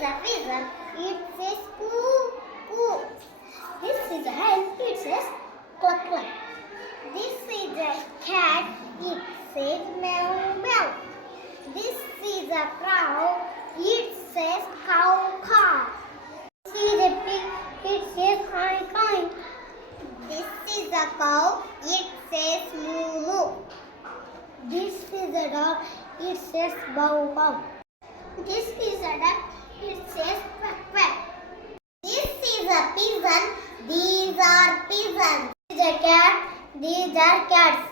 a pigeon. It says coo, coo. This is a hen. It says cluck, cluck. This is a cat. It says meow, meow. This is a cow. It says cow, cow. This is a pig. It says coin, coin. This is a cow. It says moo, moo. This is a dog. It says bow, bow. This is a duck. It says quack, quack. This is a pigeon. These are pigeons. This is a cat. These are cats.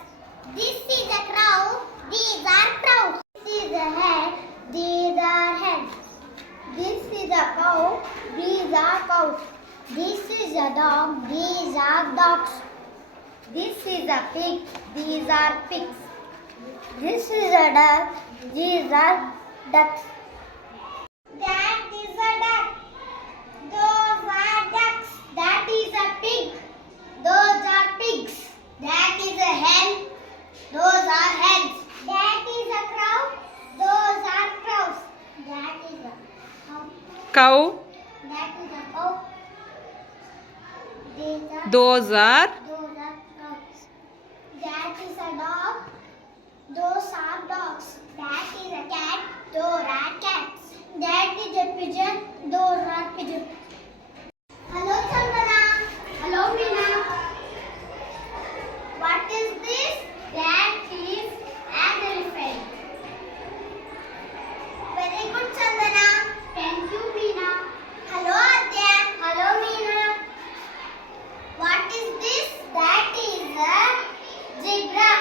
This is a crow. These are crows. This is a hen. These are hens. This is a cow. These are cows. This is a dog. These are dogs. This is a pig. These are pigs. This is a duck. These are ducks. That is a duck. Those are ducks. That is a pig. Those are pigs. That is a hen. Those are hens. That is a crow. Those are crows. That is a Cow. That is a cow. Those are cows. That is a dog. Those are dogs. That is a cat. Those are cats. That is a pigeon. Those are pigeons. Hello, Chandana. Hello, Meena. What is this? That is an elephant. Very good, Chandana. Thank you, Meena. Hello, Adya. Hello, Meena. What is this? That is a zebra.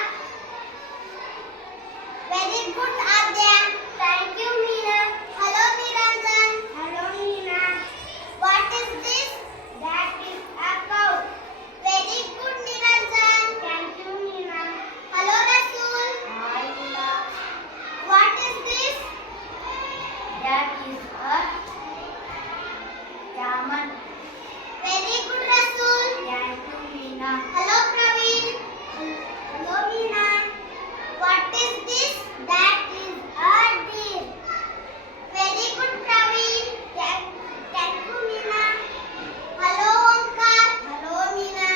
Very good, Adya. Thank you, Meena. Hello, Niranjan. Hello, Meena. What is this? That is a cow. Very good, Niranjan. Thank you, Meena. Hello, Rasul. Hi, Meena. What is this? That is a camel. Very good, Rasul. Thank you, Meena. Hello, Praveen. Hello, Meena. What is this? That is a deer. Very good, Praveen. Thank you, Meena. Hello, Omkar. Hello, Meena.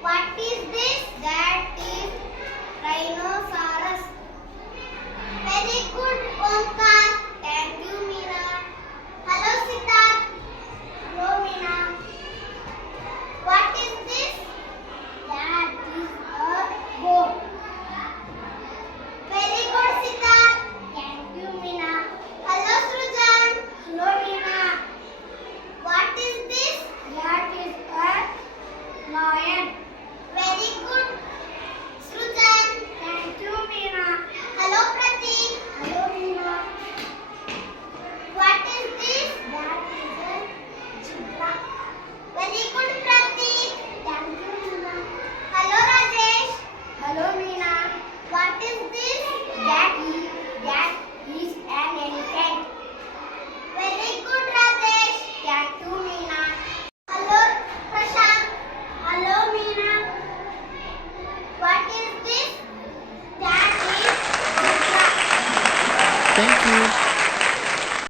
What is this? That is rhinoceros. Very good, Omkar. Thank you, Meena. Hello, Siddharth. Hello, Meena. What is this? That is a goat. Very good, Siddharth. Thank you, Meena. Hello, Srujan. Hello, Meena. What is this? That is a lion. Very good, Srujan. Thank you, Meena. Hello, Pratik. Hello, Meena. What is this? That is a zebra. Very good, Pratik. Thank you, Meena. Hello, Rajesh. Hello, Meena. What is this? That is an elephant. Very good, Rajesh. Thank you, Meena. Hello, Prashant. Hello, Meena. What is this? That is zebra. Thank you.